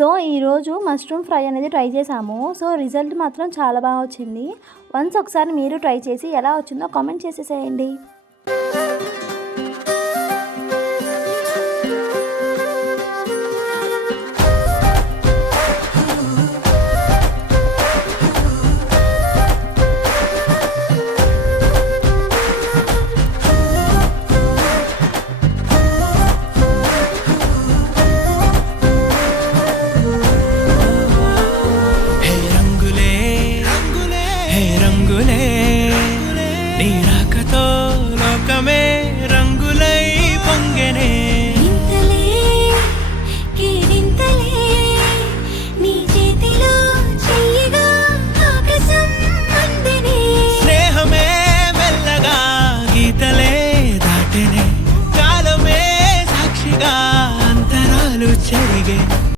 So ఈరోజు mushroom fry అనేది try చేసాము. సో రిజల్ట్ మాత్రం చాలా బాగా వచ్చింది. వన్స్ ఒకసారి మీరు ట్రై చేసి ఎలా వచ్చిందో కామెంట్ చేసేసేయండి.